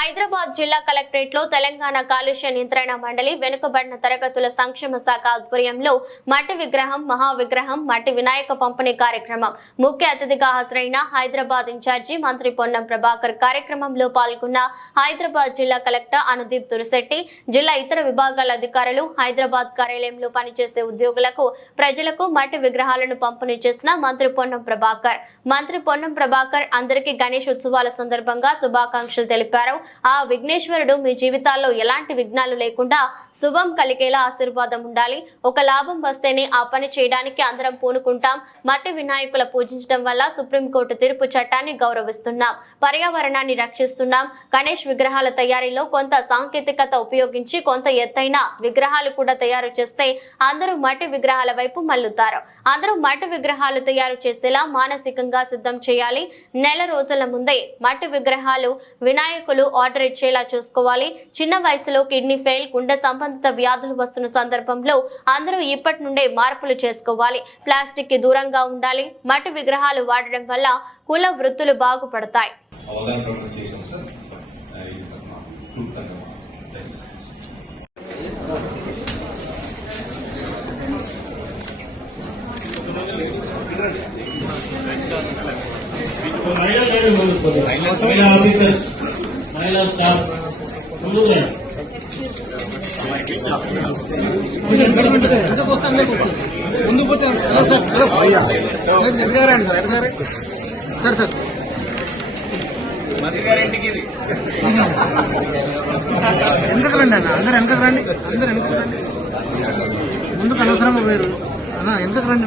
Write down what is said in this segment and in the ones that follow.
హైదరాబాద్ జిల్లా కలెక్టరేట్లో తెలంగాణ కాలుష్య నియంత్రణ మండలి వెనుకబడిన తరగతుల సంక్షేమ శాఖ ఆధ్వర్యంలో మట్టి విగ్రహం మహా విగ్రహం మట్టి వినాయక పంపిణీ కార్యక్రమం. ముఖ్య అతిథిగా హాజరైన హైదరాబాద్ ఇన్ఛార్జి మంత్రి పొన్నం ప్రభాకర్ కార్యక్రమంలో పాల్గొన్న హైదరాబాద్ జిల్లా కలెక్టర్ అనుదీప్ తురిశెట్టి జిల్లా ఇతర విభాగాల అధికారులు హైదరాబాద్ కార్యాలయంలో పనిచేసే ఉద్యోగులకు ప్రజలకు మట్టి విగ్రహాలను పంపిణీ చేసిన మంత్రి పొన్నం ప్రభాకర్. మంత్రి పొన్నం ప్రభాకర్ అందరికీ గణేష్ ఉత్సవాల సందర్భంగా శుభాకాంక్షలు తెలిపారు. ఆ విఘ్నేశ్వరుడు మీ జీవితాల్లో ఎలాంటి విఘ్నాలు లేకుండా శుభం కలిగేలా ఆశీర్వాదం ఉండాలి. ఒక లాభం వస్తేనే ఆ పని చేయడానికి అందరం పూనుకుంటాం. మట్టి వినాయకుల పూజించడం వల్ల సుప్రీంకోర్టు తీర్పు చట్టాన్ని గౌరవిస్తున్నాం. పర్యావరణాన్ని రక్షిస్తున్నాం. గణేష్ విగ్రహాల తయారీలో కొంత సాంకేతికత ఉపయోగించి కొంత ఎత్తైన విగ్రహాలు కూడా తయారు చేస్తే అందరూ మట్టి విగ్రహాల వైపు మల్లుతారు. అందరూ మట్టి విగ్రహాలు తయారు చేసేలా మానసికంగా సిద్ధం చేయాలి. నెల రోజుల ముందే మట్టి విగ్రహాలు వినాయకులు ఆర్డర్ ఇచ్చేలా చూసుకోవాలి. చిన్న వయసులో కిడ్నీ ఫెయిల్ గుండె సంబంధిత వ్యాధులు వస్తున్న సందర్భంలో అందరూ ఇప్పటి నుండే మార్పులు చేసుకోవాలి. ప్లాస్టిక్కి దూరంగా ఉండాలి. మట్టి విగ్రహాలు వాడడం వల్ల కుల వృత్తులు బాగుపడతాయి. ఆఫీసర్స్. మహిళా స్టాఫ్ ముందుకు రండి పోతే హలో సార్ హలో సార్ ఎక్కడ రండి సార్ ఎక్కడ రండి సార్ సార్ వెనకకు రండి అన్న అందరు వెనకకు రండి అందరు వెనకకు రండి ముందుకు అనవసరంగా పోయారు అన్న వెనకకు రండి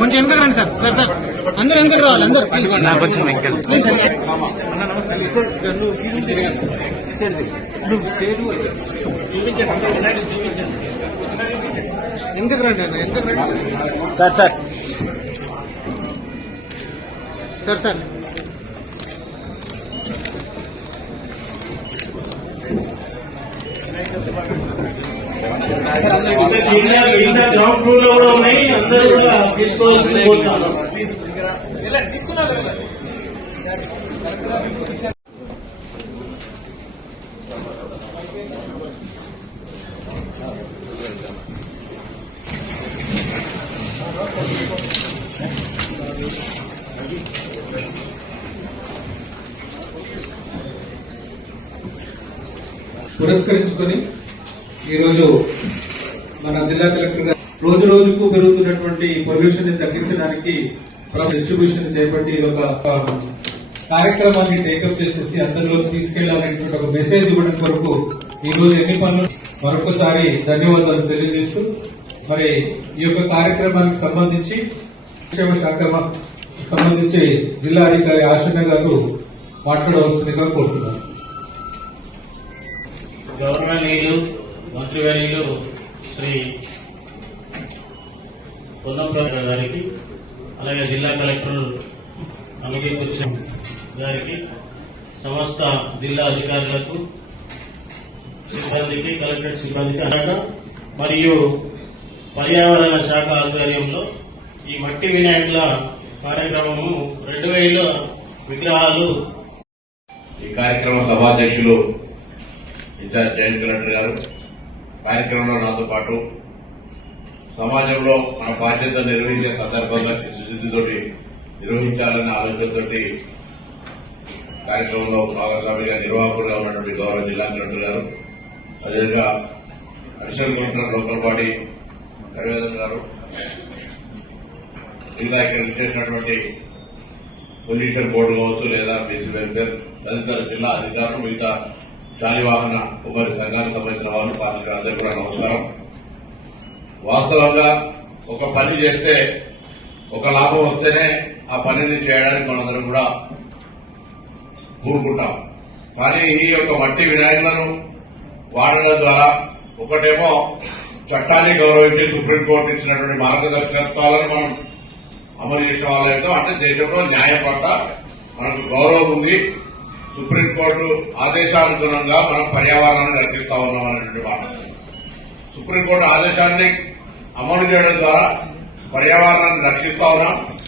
కొంచెం వెనకకు రండి సార్. Sir sir. అందరు వెనకకు రావాలి. అందరు ప్లీజ్ కొంచెం వెనకకు రండి అన్న వెనకకు రండి. Sir sir. Sir sir. కింద గ్రౌండ్ ఫ్లోర్లో కూడా ఉన్నాయి అందరూ కూడా తీసుకోవాల్సింది కోరుతాను పురస్కరించుకొని ఈరోజు మన జిల్లా కలెక్టర్ గారు రోజు రోజుకు పెరుగుతున్నటువంటి పొల్యూషన్ని తగ్గించడానికి డిస్ట్రిబ్యూషన్ చేపట్టి ఇది ఒక కార్యక్రమాన్ని టేకప్ చేసేసి అందరిలోకి తీసుకెళ్ళాలనేటువంటి ఒక మెసేజ్ ఇవ్వడం కొరకు ఈ రోజు ఎన్ని పనులు మరొకసారి ధన్యవాదాలు తెలియజేస్తూ మరి ఈ యొక్క కార్యక్రమానికి సంబంధించి సంక్షేమ శాఖ సంబంధించి జిల్లా అధికారి ఆశన్న గారు మాట్లాడవలసిందిగా కోరుతున్నాను. గవర్నర్లు మంత్రివర్యులు శ్రీ పొన్నం గారికి అలాగే జిల్లా కలెక్టర్ అనుదీప్ గారికి సమస్త జిల్లా అధికారులకు సిబ్బందికి కలెక్టరేట్ సిబ్బందికి అనగా మరియు పర్యావరణ శాఖ ఆధ్వర్యంలో ఈ మట్టి వినాయకుల కార్యక్రమము రెండు వేల విగ్రహాలు. ఈ కార్యక్రమ సభాధ్యక్షులు ఇన్ఛార్జ్ జయంత్ కలెక్టర్ గారు కార్యక్రమంలో నాతో పాటు సమాజంలో మన బాధ్యత నిర్వహించే సందర్భంగా చిత్తశుద్ధితోటి నిర్వహించాలనే ఆలోచనతోటి కార్యక్రమంలో భాగస్వామిగా నిర్వాహకులుగా ఉన్నటువంటి గౌరవ జిల్లా కలెక్టర్ గారు అదేవిధంగా additional collector local body Harivedan గారు ఇంకా ఇక్కడ చేసినటువంటి పొల్యూషన్ బోర్డు కావచ్చు లేదా బీసీ వెల్ఫేర్ తదితర జిల్లా అధికారులు మిగతా శాలివాహన కుమారి సంఘానికి సంబంధించిన వాళ్ళు పార్టీ అందరూ కూడా నమస్కారం. వాస్తవంగా ఒక పని చేస్తే ఒక లాభం వస్తేనే ఆ పనిని చేయడానికి మనందరం కూడా కూరుకుంటాం. కానీ ఈ యొక్క మట్టి వినాయకులను వాడడం ద్వారా ఒకటేమో చట్టాన్ని గౌరవించి సుప్రీంకోర్టు ఇచ్చినటువంటి మార్గదర్శకత్వాలను మనం అమలు చేసిన వాళ్ళైతే అంటే దేశంలో న్యాయం పట్ల మనకు గౌరవం ఉంది. సుప్రీంకోర్టు ఆదేశానుగుణంగా మనం పర్యావరణాన్ని రక్షిస్తా ఉన్నాం అనేటువంటి మాట సుప్రీంకోర్టు ఆదేశాన్ని అమలు చేయడం ద్వారా పర్యావరణాన్ని రక్షిస్తా ఉన్నాం.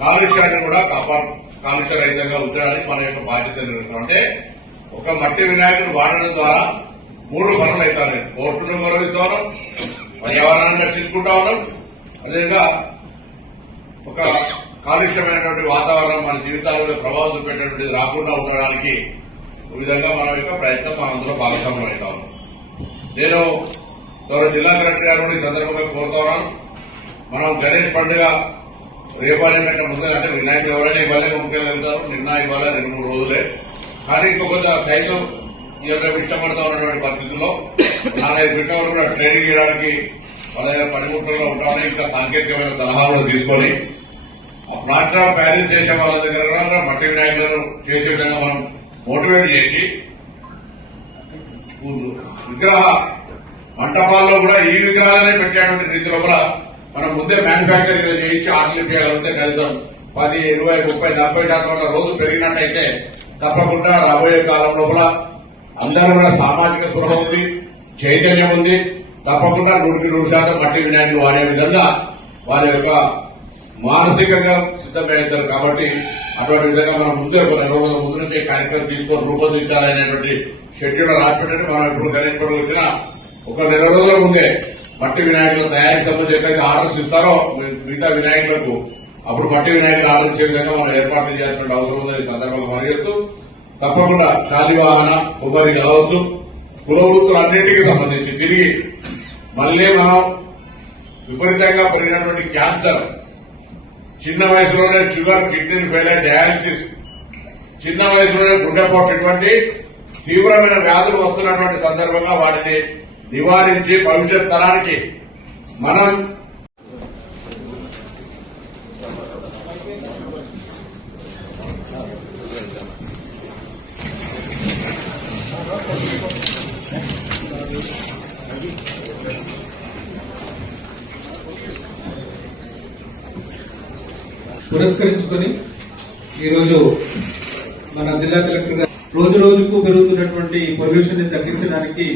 కాలుష్యాన్ని కూడా కాపాడు కాలుష్య రహితంగా ఉంచడానికి మన యొక్క బాధ్యత అంటే ఒక మట్టి వినాయకుడు వాడడం ద్వారా మూడు పనులు అవుతాయి. కోర్టును గౌరవిస్తా ఉన్నాం పర్యావరణాన్ని రక్షించుకుంటా ఉన్నాం. అదేవిధంగా ఒక కాలుష్యమైనటువంటి వాతావరణం మన జీవితాలలో ప్రభావం చూపేటటువంటిది రాకుండా ఉండడానికి విధంగా మన యొక్క ప్రయత్నం మనం అందులో భాగస్వామ్యం అవుతా. ఉన్నాం నేను గౌరవ జిల్లా కలెక్టర్ గారు ఈ సందర్భంగా కోరుతున్నాను మనం గణేష్ పండుగ రేపాలి కంటే ముందే అంటే వినాయకుడు ఎవరైనా ఇవ్వాలి ముఖ్యంగా వెళ్తారు నిన్న ఇవ్వాలి రెండు మూడు రోజులే. కానీ ఇంకొక టైంలో ఈ యొక్క ఇష్టపడతా ఉన్నటువంటి పరిస్థితుల్లో నాలుగైదు గంటల వరకు ట్రైనింగ్ చేయడానికి వాళ్ళ పనిముట్లలో ఉంటామని ఇంకా సాంకేతికమైన సలహాలు తీసుకొని ప్లాట్ఫామ్ ప్లాస్టర్ చేసే వాళ్ళ దగ్గర కూడా మట్టి వినాయకులను చేసే విధంగా మనం మోటివేట్ చేసి విగ్రహ మంటపాల్లో కూడా ఈ విగ్రహాలనే పెట్టేటువంటి రీతిలో కూడా మనం ముందే మ్యానుఫ్యాక్చరింగ్ చేయించి ఆర్డర్లు చేయాలంటే కనీసం పది ఇరవై ముప్పై నలభై శాతం రోజు పెరిగినట్టయితే తప్పకుండా రాబోయే కాలం లోపల అందరూ కూడా సామాజిక స్పృహ ఉంది చైతన్యం ఉంది. తప్పకుండా నూటికి నూరు శాతం మట్టి వినాయకులు వాడే విధంగా వారి యొక్క మానసికంగా సిద్ధమవుతారు కాబట్టి అటువంటి విధంగా మనం ముందే కొన్ని రోజుల ముందు నుంచే కార్యక్రమం తీసుకొని రూపొందించాలనేటువంటి షెడ్యూల్ రాసిపెట్టండి. మనం ఇప్పుడు గణేష్ పండుగ వచ్చిన ఒక నెల రోజుల ముందే మట్టి వినాయకుల తయారీకి సంబంధించి ఎక్కడైతే ఆర్డర్స్ ఇస్తారో మిగతా వినాయకులకు అప్పుడు మట్టి వినాయకులు ఆర్డర్ ఇచ్చే విధంగా మనం ఏర్పాట్లు చేయాల్సిన అవసరం ఉందని ఈ సందర్భంగా మనగేస్తూ తప్పకుండా ఖాళీ వాహన కొబ్బరి కావచ్చు కులవృత్తులన్నింటికి సంబంధించి తిరిగి మళ్ళీ మనం విపరీతంగా పెరిగినటువంటి క్యాన్సర్ చిన్న వయసులోనే షుగర్ కిడ్నీ ఫెయిల్ డయాలసిస్ చిన్న వయసులోనే గుండెపోటు ఇటువంటి తీవ్రమైన వ్యాధులు వస్తున్నటువంటి సందర్భంగా వాటిని నివారించి భవిష్యత్ తరానికి మనం పురస్కరించుకొని ఈరోజు మన జిల్లా కలెక్టర్ గారు రోజు రోజుకు పెరుగుతున్నటువంటి పొల్యూషన్ని తగ్గించడానికి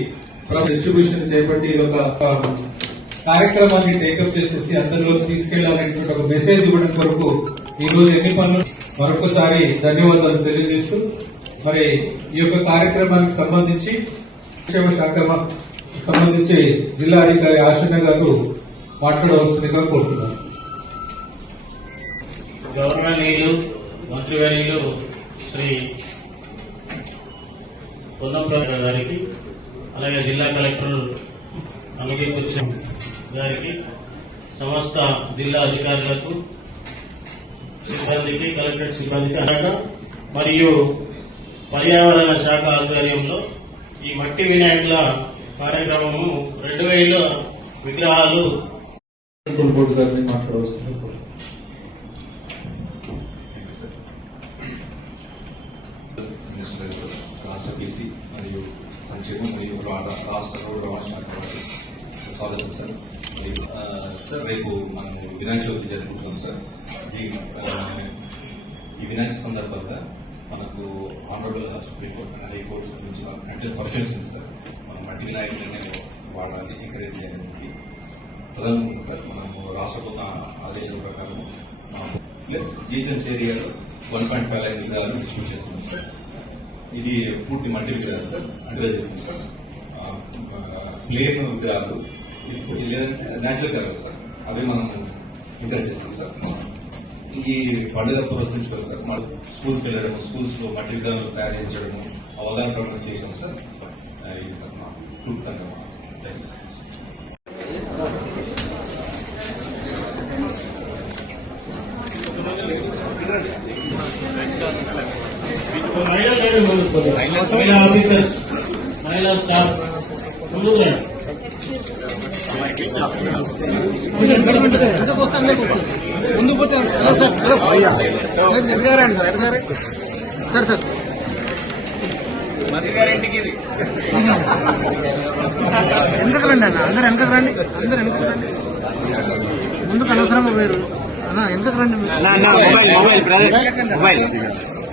డిస్ట్రిబ్యూషన్ చేపట్టి ఇది ఒక కార్యక్రమాన్ని టేకప్ చేసేసి అందరిలోకి తీసుకెళ్ళాలనేటువంటి ఒక మెసేజ్ ఇవ్వడం కొరకు ఈ రోజు ఎన్ని పనులు మరొకసారి ధన్యవాదాలు తెలియజేస్తూ మరి ఈ యొక్క కార్యక్రమానికి సంబంధించి సంక్షేమ శాఖ సంబంధించి జిల్లా అధికారి ఆశన్న గారు మాట్లాడవలసిందిగా కోరుతున్నాను. గవర్నర్లు మంత్రివర్యులు శ్రీ పొన్నం గారికి అలాగే జిల్లా కలెక్టర్ అనుమతి గారికి సమస్త జిల్లా అధికారులకు సిబ్బందికి కలెక్టరేట్ సిబ్బందికి అనగా మరియు పర్యావరణ శాఖ ఆధ్వర్యంలో ఈ మట్టి వినాయకుల కార్యక్రమము రెండు వేల విగ్రహాలు బోర్డు గారిని మాట్లాడవలసిందిగా కోరుతున్నాను. మినిస్టర్ మాస్టర్ బీసీ మరియు సంక్షేమం మరియు రాష్ట్ర రోడ్డు రవాణా స్వాగతం సార్. మరియు సార్ రేపు మనము వినాయక చవితి జరుపుకుంటున్నాం సార్. ఈ ఈ వినాయక సందర్భంగా మనకు ఆనరబుల్ సుప్రీంకోర్టు అండ్ హైకోర్టు నుంచి అంటే క్వశ్చన్స్ ఉంది సార్. మనం మట్టి వినాయకులనే వాడాలి ఎంకరేజ్ చేయాలని ప్రధానంగా సార్ మనము రాష్ట్ర ప్రభుత్వం ఆదేశాల ప్రకారం ప్లస్ జీజన్ ఏరియాలో వన్ పాయింట్ ఫైవ్ లైక్ విగ్రహాలు డిస్ట్రిబ్యూట్ చేస్తున్నాం సార్. ఇది పూర్తి మట్టి విగ్రహాలు సార్. అడ్రస్ చేస్తుంది సార్. ప్లేన్ విగ్రహాలు లేదంటే న్యాచురల్ కలర్ సార్. అవి మనం ఇంటర్ చేస్తాం సార్. ఈ పండుగ పురస్కరించుకోవాలి సార్ మన స్కూల్స్కి వెళ్ళడము స్కూల్స్లో మట్టి విగ్రహాలు తయారు చేయించడము అవగాహన ప్రకటన చేసాం సార్. ఇది సార్ మా క్లుప్తంగా థ్యాంక్ యూ సార్. మహిళా మహిళా ఆఫీసర్స్ మహిళా స్టాఫ్ ముందుకు రండి ఎందుకు ముందుకు పోతే సార్ హలో సార్ ఎదురుగారండి సార్ సార్ సార్ వెనకకు రండి అన్న అందరు వెనకకు రండి అందరు వెనకకు రండి ముందుకు అనవసరంగా పోయారు అన్న వెనకకు రండి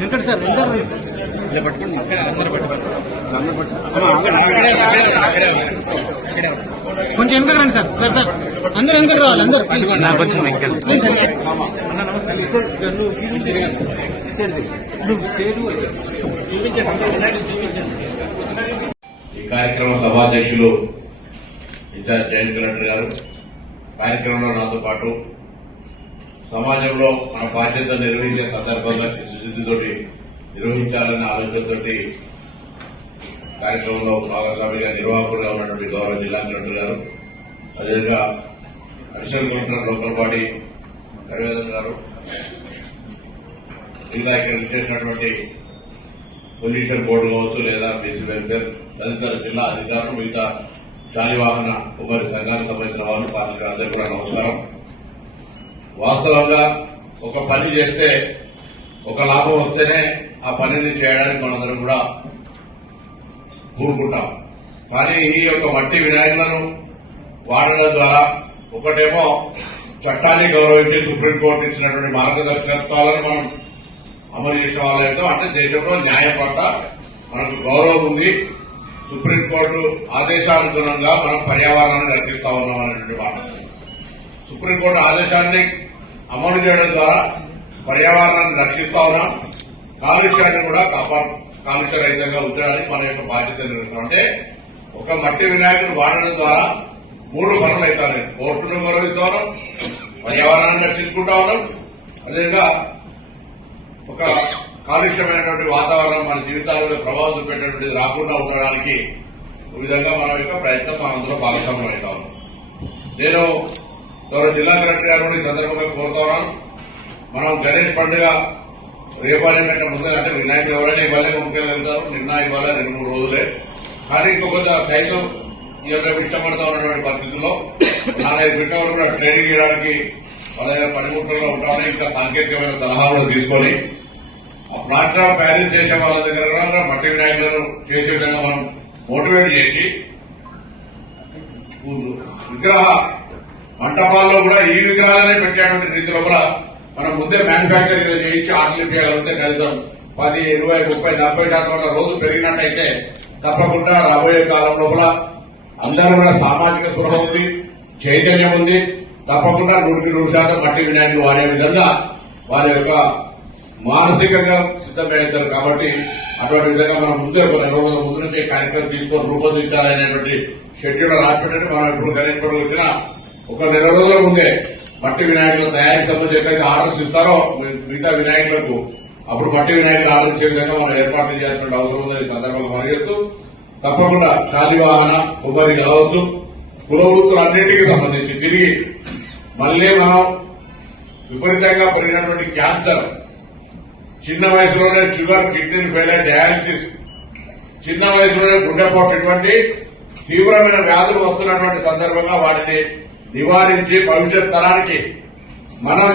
వెంకట సార్ వెంకట కొంచెం వెనక రండి సార్. Sir sir. అందరు వెనక రావాలి అందరు. ప్లీజ్. కొంచెం ఈ కార్యక్రమ సభాధ్యక్షులు ఇన్ఛార్జ్ జాయింట్ కలెక్టర్ గారు. కార్యక్రమంలో నాతో పాటు సమాజంలో మన బాధ్యత నిర్వహించే సందర్భంగా చిత్తశుద్ధితోటి నిర్వహించాలనే ఆలోచనతోటి కార్యక్రమంలో భాగస్వామిగా నిర్వాహకులుగా ఉన్నటువంటి గౌరవ జిల్లా కలెక్టర్ గారు అదేవిధంగా additional collector local body Harivedan గారు ఇంకా ఇక్కడ చేసినటువంటి పొల్యూషన్ బోర్డు కావచ్చు లేదా బీసీ వెల్ఫేర్ తదితర జిల్లా అధికారులు మిగతా శాలివాహన కుమారి సంఘానికి సంబంధించిన వాళ్ళు పార్టీ అందరికీ కూడా నమస్కారం. వాస్తవంగా ఒక పని చేస్తే ఒక లాభం వస్తేనే ఆ పనిని చేయడానికి మనందరం కూడా కూడుకుంటాం కానీ ఈ యొక్క మట్టి వినాయకులను వాడడం ద్వారా ఒకటేమో చట్టాన్ని గౌరవించి సుప్రీంకోర్టు ఇచ్చినటువంటి మార్గదర్శకత్వాలను మనం అమలు చేసిన అంటే దేశంలో న్యాయం పట్ల మనకు గౌరవం ఉంది. సుప్రీంకోర్టు ఆదేశానుగుణంగా మనం పర్యావరణాన్ని రక్షిస్తా ఉన్నాం అనేటువంటి మాట. సుప్రీంకోర్టు ఆదేశాన్ని అమలు చేయడం ద్వారా పర్యావరణాన్ని రక్షిస్తా ఉన్నాం. కాలుష్యాన్ని కూడా కాపాడు కాలుష్య రహితంగా ఉంచడానికి మన యొక్క బాధ్యత అంటే ఒక మట్టి వినాయకుడు వాడడం ద్వారా మూడు పనులు అవుతాయి. కోర్టును గౌరవిస్తా ఉన్నాం. పర్యావరణాన్ని రక్షించుకుంటా ఉన్నాం. అదేవిధంగా ఒక కాలుష్యమైనటువంటి వాతావరణం మన జీవితాలలో ప్రభావం చూపేటటువంటిది రాకుండా ఉండడానికి ఈ విధంగా మన యొక్క ప్రయత్నం మనందరూ భాగస్వామ్యం అవుతా ఉన్నాం. నేను గౌరవ జిల్లా కలెక్టర్ గారు కూడా ఈ సందర్భంగా కోరుతా మనం గణేష్ పండుగ రేపాలి కంటే ముందే అంటే వినాయకుడు ఎవరైనా ఇవ్వాలి ముఖ్యంగా వెళ్తారు నిన్న ఇవ్వాలి రెండు మూడు రోజులే. కానీ ఇంకొక సైజు ఈ యొక్క ఇష్టపడతా ఉన్నటువంటి పరిస్థితుల్లో నాలుగైదు బిడ్డ వరకు కూడా ట్రైనింగ్ చేయడానికి వాళ్ళ పనిముట్లలో ఉంటామని ఇంకా సాంకేతికమైన సలహాలు తీసుకొని ప్లాట్ఫామ్ ప్యారెంట్ చేసే వాళ్ళ దగ్గర కూడా మట్టి వినాయకులను చేసే విధంగా మనం మోటివేట్ చేసి విగ్రహ మంటపాల్లో కూడా ఈ విగ్రహాలనే పెట్టేటువంటి రీతిలో కూడా మనం ముందే మ్యానుఫ్యాక్చరింగ్ చేయించి ఆర్డర్లు చేయగలిగితే కనీసం పది ఇరవై ముప్పై నలభై శాతం రోజు పెరిగినట్టయితే తప్పకుండా రాబోయే కాలం లోపల అందరూ కూడా సామాజిక స్పృహ ఉంది చైతన్యం ఉంది. తప్పకుండా నూటికి నూరు శాతం మట్టి వినాయకులు వాడే విధంగా వారి యొక్క మానసికంగా సిద్ధమవుతారు కాబట్టి అటువంటి విధంగా మనం ముందే కొన్ని రోజుల ముందు నుంచే కార్యక్రమం తీసుకొని రూపొందించాలనేటువంటి షెడ్యూల్ రాసిపెట్టండి. మనం ఇప్పుడు గణేష్ పండుగ వచ్చిన ఒక నెల రోజుల ముందే మట్టి వినాయకులు తయారీకి సంబంధించి ఎక్కడైతే ఆర్డర్స్ ఇస్తారో మిగతా వినాయకులకు అప్పుడు మట్టి వినాయకులు ఆర్డర్ ఇచ్చే విధంగా మనం ఏర్పాట్లు చేయాల్సిన అవసరం ఉందని సందర్భంగా మనగేస్తూ తప్పకుండా శాలివాహన కొబ్బరి కావచ్చు కులవృత్తులన్నింటికి సంబంధించి తిరిగి మళ్ళీ మనం విపరీతంగా పెరిగినటువంటి క్యాన్సర్ చిన్న వయసులోనే షుగర్ కిడ్నీ ఫెయిల్ డయాలసిస్ చిన్న వయసులోనే గుండెపోటు తీవ్రమైన వ్యాధులు వస్తున్నటువంటి సందర్భంగా వాటిని నివారించి భవిష్యత్ తరానికి మనం